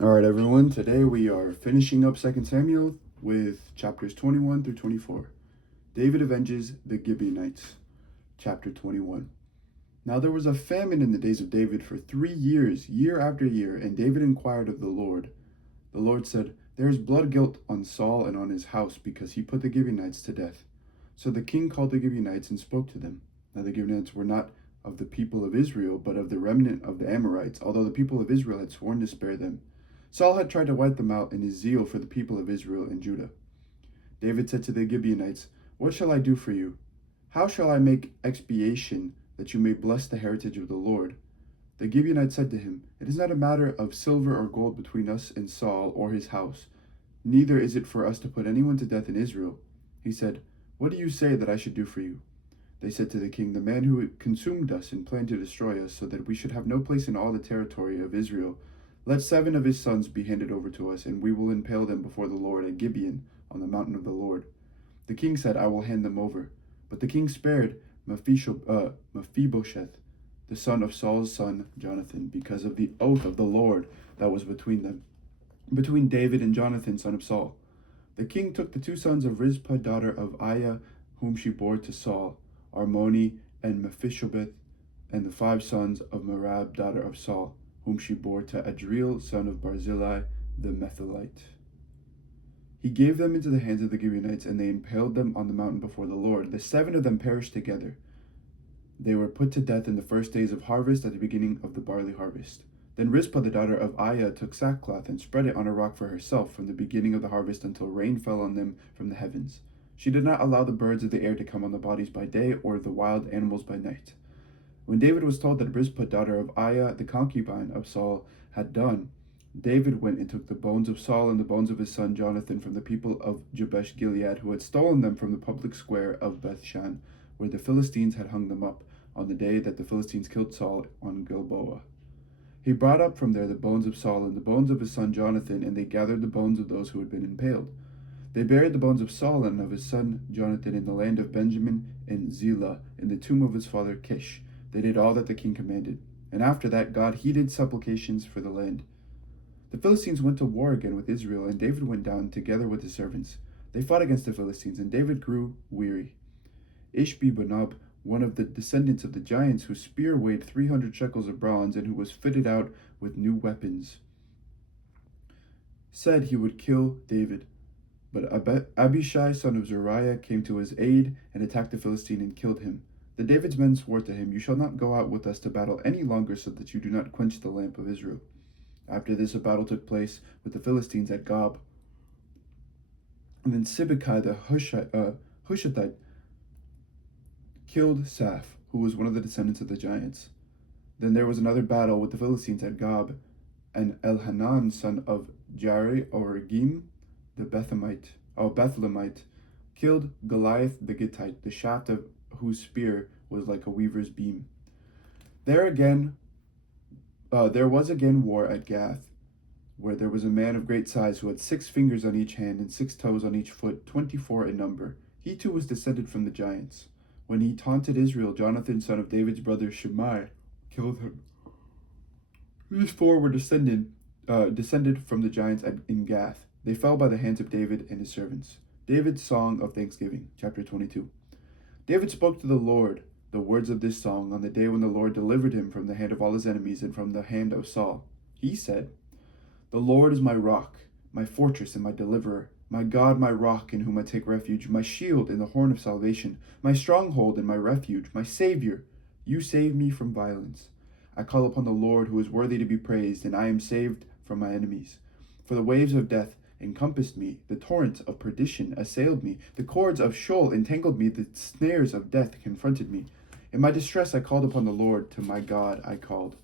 All right, everyone. Today we are finishing up 2 Samuel with chapters 21 through 24. David avenges the Gibeonites. Chapter 21. Now there was a famine in the days of David for 3 years, year after year, and David inquired of the Lord. The Lord said, "There is blood guilt on Saul and on his house, because he put the Gibeonites to death." So the king called the Gibeonites and spoke to them. Now the Gibeonites were not of the people of Israel, but of the remnant of the Amorites, although the people of Israel had sworn to spare them. Saul had tried to wipe them out in his zeal for the people of Israel and Judah. David said to the Gibeonites, "What shall I do for you? How shall I make expiation that you may bless the heritage of the Lord?" The Gibeonites said to him, "It is not a matter of silver or gold between us and Saul or his house, neither is it for us to put anyone to death in Israel." He said, "What do you say that I should do for you?" They said to the king, "The man who consumed us and planned to destroy us, so that we should have no place in all the territory of Israel, let 7 of his sons be handed over to us, and we will impale them before the Lord at Gibeon, on the mountain of the Lord." The king said, "I will hand them over." But the king spared Mephibosheth, the son of Saul's son Jonathan, because of the oath of the Lord that was between them, between David and Jonathan, son of Saul. The king took the 2 sons of Rizpah, daughter of Aiah, whom she bore to Saul, Armoni and Mephibosheth, and the 5 sons of Merab, daughter of Saul, whom she bore to Adriel, son of Barzillai the Metholite. He gave them into the hands of the Gibeonites, and they impaled them on the mountain before the Lord. The 7 of them perished together. They were put to death in the first days of harvest, at the beginning of the barley harvest. Then Rizpah, the daughter of Aiah, took sackcloth and spread it on a rock for herself from the beginning of the harvest until rain fell on them from the heavens. She did not allow the birds of the air to come on the bodies by day, or the wild animals by night. When David was told that Rizpah, daughter of Aiah, the concubine of Saul, had done, David went and took the bones of Saul and the bones of his son Jonathan from the people of Jabesh Gilead, who had stolen them from the public square of Bethshan, where the Philistines had hung them up, on the day that the Philistines killed Saul on Gilboa. He brought up from there the bones of Saul and the bones of his son Jonathan, and they gathered the bones of those who had been impaled. They buried the bones of Saul and of his son Jonathan in the land of Benjamin in Zelah, in the tomb of his father Kish. They did all that the king commanded. And after that, God heeded supplications for the land. The Philistines went to war again with Israel, and David went down together with his servants. They fought against the Philistines, and David grew weary. Ishbi-Benob, one of the descendants of the giants, whose spear weighed 300 shekels of bronze and who was fitted out with new weapons, said he would kill David. But Abishai, son of Zeruiah, came to his aid and attacked the Philistine and killed him. Then David's men swore to him, "You shall not go out with us to battle any longer, so that you do not quench the lamp of Israel." After this, a battle took place with the Philistines at Gob. And then Sibbecai the Hushathite killed Saph, who was one of the descendants of the giants. Then there was another battle with the Philistines at Gob, and Elhanan, son of Jare-Oregim, the Bethlehemite, killed Goliath the Gittite, the shaft of whose spear was like a weaver's beam. There was again war at Gath, where there was a man of great size who had 6 fingers on each hand and 6 toes on each foot, 24 in number. He too was descended from the giants. When he taunted Israel, Jonathan, son of David's brother Shimei, killed him. These 4 were descended from the giants in Gath. They fell by the hands of David and his servants. David's Song of Thanksgiving, chapter 22. David spoke to the Lord the words of this song on the day when the Lord delivered him from the hand of all his enemies and from the hand of Saul. He said, "The Lord is my rock, my fortress and my deliverer, my God, my rock in whom I take refuge, my shield and the horn of salvation, my stronghold and my refuge, my Savior. You save me from violence. I call upon the Lord who is worthy to be praised, and I am saved from my enemies. For the waves of death encompassed me, the torrents of perdition assailed me, the cords of Sheol entangled me, the snares of death confronted me. In my distress I called upon the Lord, to my God I called.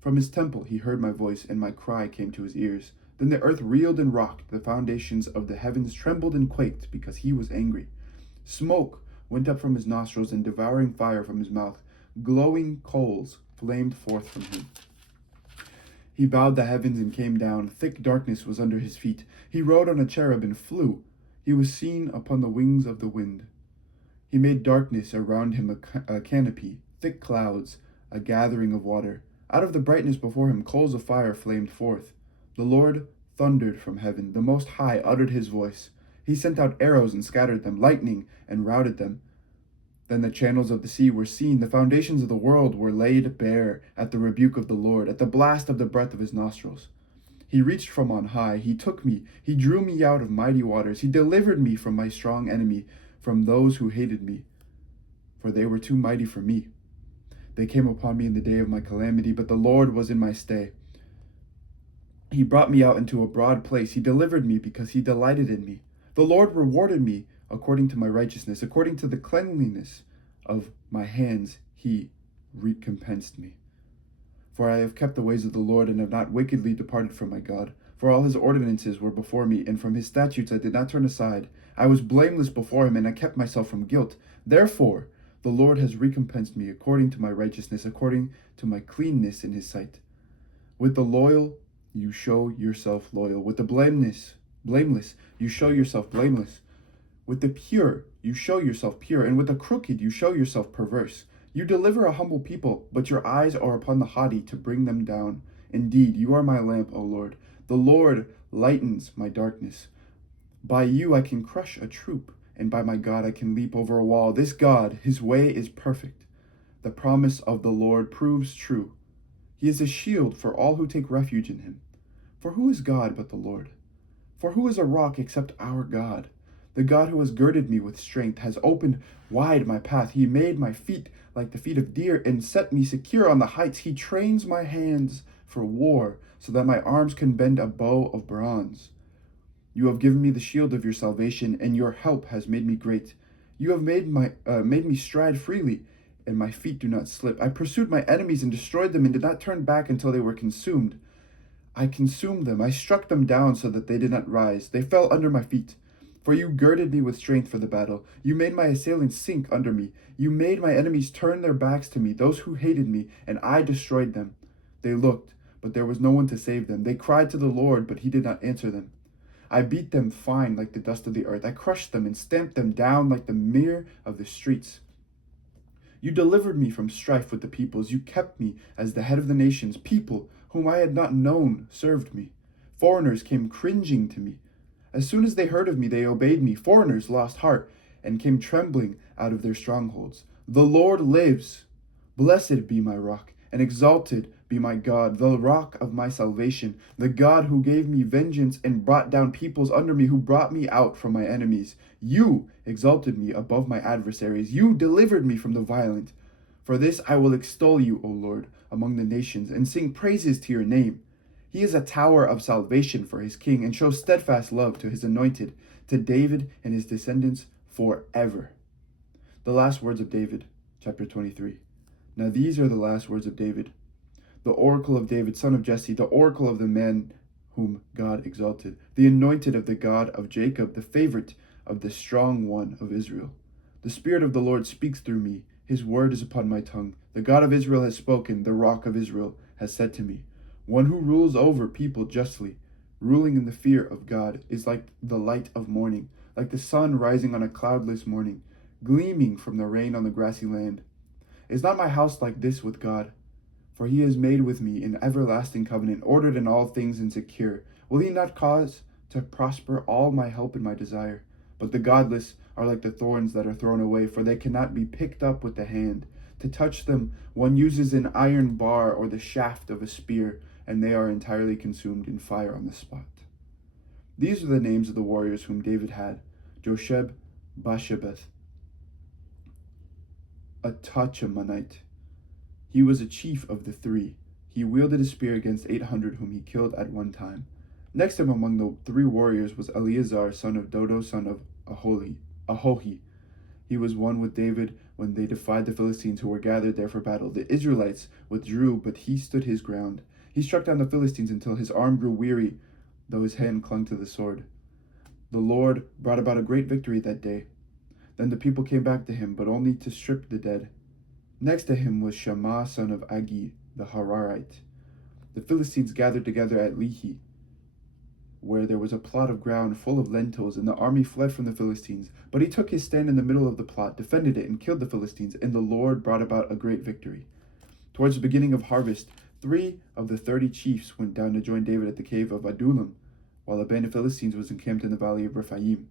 From his temple he heard my voice, and my cry came to his ears. Then the earth reeled and rocked, the foundations of the heavens trembled and quaked, because he was angry. Smoke went up from his nostrils, and devouring fire from his mouth. Glowing coals flamed forth from him. He bowed the heavens and came down. Thick darkness was under his feet. He rode on a cherub and flew. He was seen upon the wings of the wind. He made darkness around him a canopy, thick clouds, a gathering of water. Out of the brightness before him coals of fire flamed forth. The Lord thundered from heaven. The Most High uttered his voice. He sent out arrows and scattered them, lightning and routed them. Then the channels of the sea were seen. The foundations of the world were laid bare at the rebuke of the Lord, at the blast of the breath of his nostrils. He reached from on high. He took me. He drew me out of mighty waters. He delivered me from my strong enemy, from those who hated me, for they were too mighty for me. They came upon me in the day of my calamity, but the Lord was in my stay. He brought me out into a broad place. He delivered me because he delighted in me. The Lord rewarded me according to my righteousness, according to the cleanliness of my hands, he recompensed me. For I have kept the ways of the Lord, and have not wickedly departed from my God. For all his ordinances were before me, and from his statutes I did not turn aside. I was blameless before him, and I kept myself from guilt. Therefore the Lord has recompensed me according to my righteousness, according to my cleanness in his sight. With the loyal you show yourself loyal. With the blameless, you show yourself blameless. With the pure, you show yourself pure, and with the crooked, you show yourself perverse. You deliver a humble people, but your eyes are upon the haughty to bring them down. Indeed, you are my lamp, O Lord. The Lord lightens my darkness. By you I can crush a troop, and by my God I can leap over a wall. This God, his way is perfect. The promise of the Lord proves true. He is a shield for all who take refuge in him. For who is God but the Lord? For who is a rock except our God? The God who has girded me with strength has opened wide my path. He made my feet like the feet of deer and set me secure on the heights. He trains my hands for war so that my arms can bend a bow of bronze. You have given me the shield of your salvation, and your help has made me great. You have made me stride freely, and my feet do not slip. I pursued my enemies and destroyed them, and did not turn back until they were consumed. I consumed them. I struck them down so that they did not rise. They fell under my feet. For you girded me with strength for the battle. You made my assailants sink under me. You made my enemies turn their backs to me, those who hated me, and I destroyed them. They looked, but there was no one to save them. They cried to the Lord, but he did not answer them. I beat them fine like the dust of the earth. I crushed them and stamped them down like the mire of the streets. You delivered me from strife with the peoples. You kept me as the head of the nations. People whom I had not known served me. Foreigners came cringing to me. As soon as they heard of me, they obeyed me. Foreigners lost heart and came trembling out of their strongholds. The Lord lives. Blessed be my rock, and exalted be my God, the rock of my salvation, the God who gave me vengeance and brought down peoples under me, who brought me out from my enemies. You exalted me above my adversaries. You delivered me from the violent. For this I will extol you, O Lord, among the nations, and sing praises to your name. He is a tower of salvation for his king, and shows steadfast love to his anointed, to David and his descendants forever. The last words of David, chapter 23. Now these are the last words of David, the oracle of David, son of Jesse, the oracle of the man whom God exalted, the anointed of the God of Jacob, the favorite of the strong one of Israel. The Spirit of the Lord speaks through me. His word is upon my tongue. The God of Israel has spoken. The rock of Israel has said to me, one who rules over people justly, ruling in the fear of God, is like the light of morning, like the sun rising on a cloudless morning, gleaming from the rain on the grassy land. Is not my house like this with God? For he has made with me an everlasting covenant, ordered in all things and secure. Will he not cause to prosper all my help and my desire? But the godless are like the thorns that are thrown away, for they cannot be picked up with the hand. To touch them, one uses an iron bar or the shaft of a spear, and they are entirely consumed in fire on the spot. These are the names of the warriors whom David had: Josheb, Basshebeth, a Tachemonite. He was a chief of the three. He wielded a spear against 800 whom he killed at one time. Next to him among the three warriors was Eleazar, son of Dodo, son of Ahohi. He was one with David when they defied the Philistines who were gathered there for battle. The Israelites withdrew, but he stood his ground. He struck down the Philistines until his arm grew weary, though his hand clung to the sword. The Lord brought about a great victory that day. Then the people came back to him, but only to strip the dead. Next to him was Shammah, son of Agi, the Hararite. The Philistines gathered together at Lehi, where there was a plot of ground full of lentils, and the army fled from the Philistines. But he took his stand in the middle of the plot, defended it, and killed the Philistines, and the Lord brought about a great victory. Towards the beginning of harvest, 3 of the 30 chiefs went down to join David at the cave of Adullam, while a band of Philistines was encamped in the valley of Rephaim.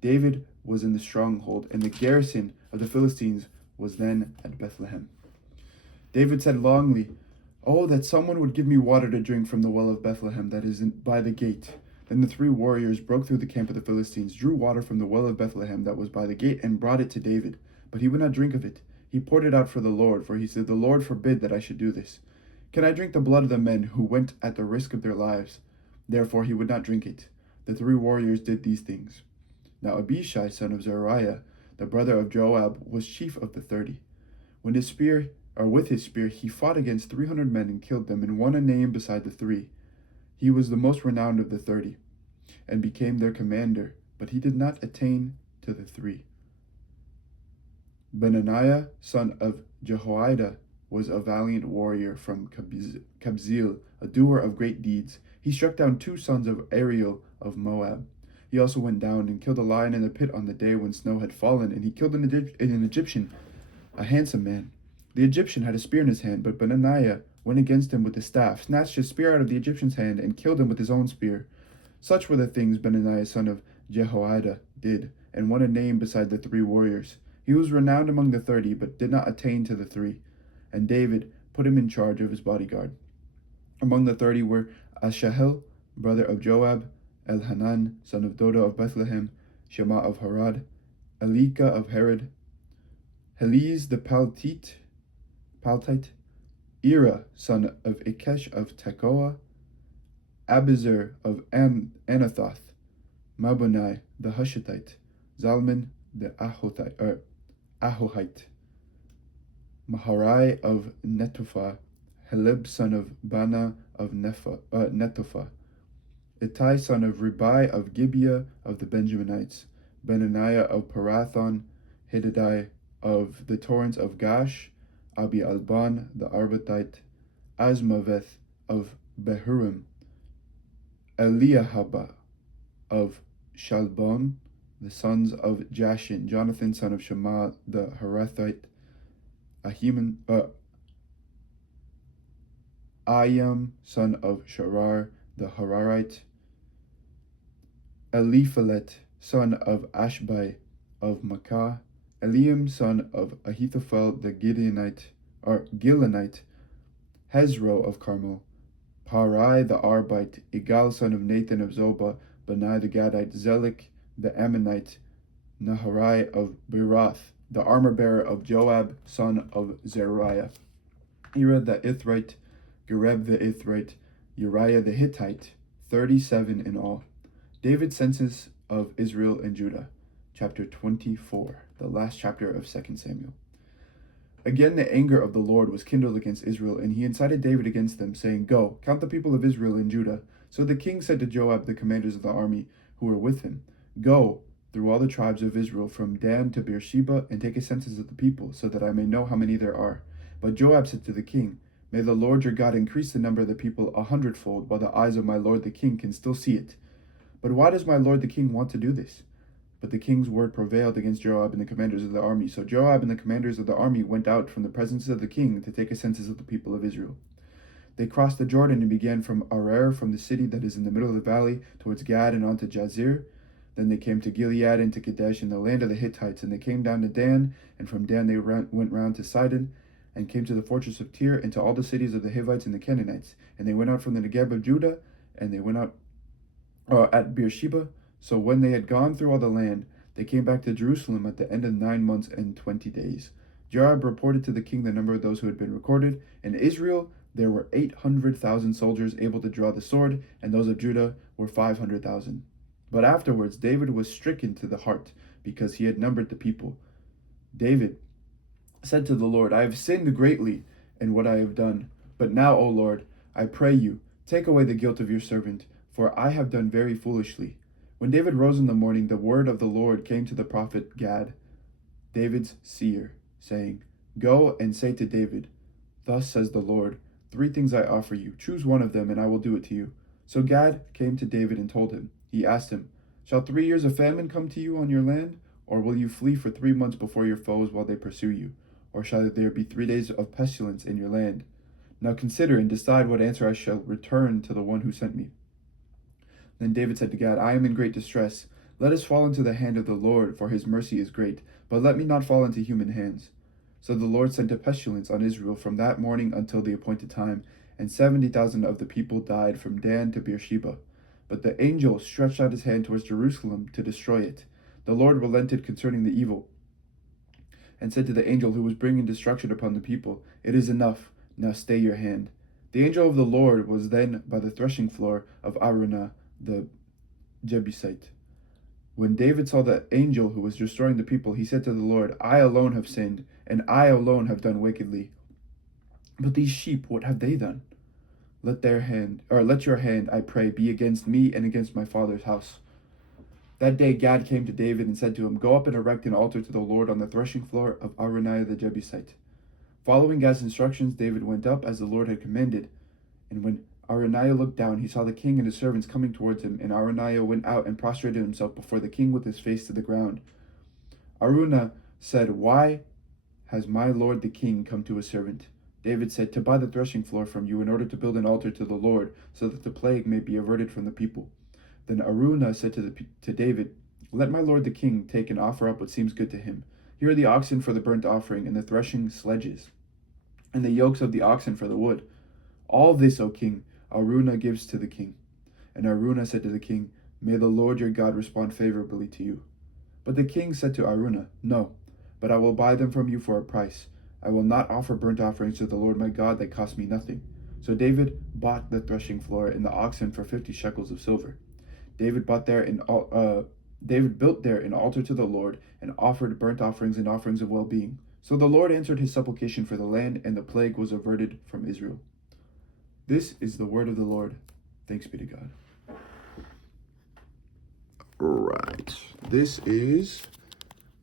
David was in the stronghold, and the garrison of the Philistines was then at Bethlehem. David said longingly, "Oh, that someone would give me water to drink from the well of Bethlehem that is by the gate." Then the 3 warriors broke through the camp of the Philistines, drew water from the well of Bethlehem that was by the gate, and brought it to David. But he would not drink of it. He poured it out for the Lord, for he said, "The Lord forbid that I should do this. Can I drink the blood of the men who went at the risk of their lives?" Therefore he would not drink it. The 3 warriors did these things. Now Abishai, son of Zeruiah, the brother of Joab, was chief of the 30. With his spear he fought against 300 men and killed them, and won a name beside the 3. He was the most renowned of the 30, and became their commander, but he did not attain to the 3. Benaniah, son of Jehoiada, was a valiant warrior from Kabzeel, a doer of great deeds. He struck down 2 sons of Ariel of Moab. He also went down and killed a lion in the pit on the day when snow had fallen, and he killed an Egyptian, a handsome man. The Egyptian had a spear in his hand, but Benaniah went against him with the staff, snatched his spear out of the Egyptian's hand, and killed him with his own spear. Such were the things Benaniah, son of Jehoiada, did, and won a name beside the 3 warriors. He was renowned among the 30, but did not attain to the 3. And David put him in charge of his bodyguard. Among the 30 were Ashahel, brother of Joab, Elhanan, son of Dodo of Bethlehem, Shema of Harad, Elika of Herod, Heliz the Paltite, Ira, son of Ikesh of Tekoa, Abizur of Anathoth, Mabonai the Hushathite, Zalman the Ahohite, Maharai of Netophah, Heleb son of Bana of Netophah, Ittai son of Ribai of Gibeah of the Benjaminites, Benaniah of Parathon, Hidadai of the torrents of Gash, Abi Alban the Arbathite, Asmaveth of Behurim, Eliahaba of Shalbon, the sons of Jashin, Jonathan son of Shema the Harathite, Ayam son of Sharar the Hararite, Eliphalet son of Ashbai of Makkah, Eliam son of Ahithophel the Gilonite, Hezro of Carmel, Parai the Arbite, Igal son of Nathan of Zobah, Benai the Gadite, Zelik the Ammonite, Naharai of Berath, the armor-bearer of Joab son of Zeruiah, Ira the Ithrite, Gareb the Ithrite, Uriah the Hittite, 37 in all. David's census of Israel and Judah, chapter 24, the last chapter of 2 Samuel. Again the anger of the Lord was kindled against Israel, and he incited David against them, saying, "Go, count the people of Israel and Judah." So the king said to Joab, the commanders of the army who were with him, "Go through all the tribes of Israel, from Dan to Beersheba, and take a census of the people, so that I may know how many there are." But Joab said to the king, "May the Lord your God increase the number of the people 100-fold, while the eyes of my lord the king can still see it. But why does my lord the king want to do this?" But the king's word prevailed against Joab and the commanders of the army. So Joab and the commanders of the army went out from the presence of the king to take a census of the people of Israel. They crossed the Jordan and began from Arar, from the city that is in the middle of the valley, towards Gad and on to Jazer. Then they came to Gilead and to Kadesh in the land of the Hittites, and they came down to Dan, and from Dan they went round to Sidon, and came to the fortress of Tyre, and to all the cities of the Hivites and the Canaanites. And they went out from the Negeb of Judah, and they went out at Beersheba. So when they had gone through all the land, they came back to Jerusalem at the end of 9 months and 20 days. Joab reported to the king the number of those who had been recorded. In Israel there were 800,000 soldiers able to draw the sword, and those of Judah were 500,000. But afterwards David was stricken to the heart, because he had numbered the people. David said to the Lord, "I have sinned greatly in what I have done. But now, O Lord, I pray you, take away the guilt of your servant, for I have done very foolishly." When David rose in the morning, the word of the Lord came to the prophet Gad, David's seer, saying, "Go and say to David, 'Thus says the Lord, 3 things I offer you. Choose one of them, and I will do it to you.'" So Gad came to David and told him. He asked him, "Shall 3 years of famine come to you on your land? Or will you flee for 3 months before your foes while they pursue you? Or shall there be 3 days of pestilence in your land?" Now consider and decide what answer I shall return to the one who sent me." Then David said to Gad, "I am in great distress. Let us fall into the hand of the Lord, for his mercy is great, but let me not fall into human hands." So the Lord sent a pestilence on Israel from that morning until the appointed time, and 70,000 of the people died from Dan to Beersheba. But the angel stretched out his hand towards Jerusalem to destroy it. The Lord relented concerning the evil, and said to the angel who was bringing destruction upon the people, "It is enough, now stay your hand." The angel of the Lord was then by the threshing floor of Araunah the Jebusite. When David saw the angel who was destroying the people, he said to the Lord, "I alone have sinned, and I alone have done wickedly. But these sheep, what have they done? Let your hand, I pray, be against me and against my father's house." That day Gad came to David and said to him, "Go up and erect an altar to the Lord on the threshing floor of Araunah the Jebusite." Following Gad's instructions, David went up as the Lord had commanded. And when Araunah looked down, he saw the king and his servants coming towards him, and Araunah went out and prostrated himself before the king with his face to the ground. Araunah said, "Why has my lord the king come to his servant?" David said, "To buy the threshing floor from you in order to build an altar to the Lord, so that the plague may be averted from the people." Then Araunah said to David, "Let my lord the king take and offer up what seems good to him. Here are the oxen for the burnt offering, and the threshing sledges, and the yokes of the oxen for the wood. All this, O king, Araunah gives to the king." And Araunah said to the king, "May the Lord your God respond favorably to you." But the king said to Araunah, "No, but I will buy them from you for a price. I will not offer burnt offerings to the Lord my God that cost me nothing." So David bought the threshing floor and the oxen for 50 shekels of silver. David built there an altar to the Lord and offered burnt offerings and offerings of well-being. So the Lord answered his supplication for the land, and the plague was averted from Israel. This is the word of the Lord. Thanks be to God. Right. This is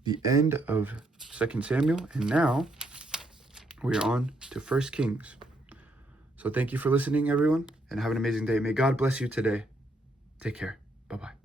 the end of 2 Samuel, and now we are on to 1 Kings. So thank you for listening, everyone, and have an amazing day. May God bless you today. Take care. Bye-bye.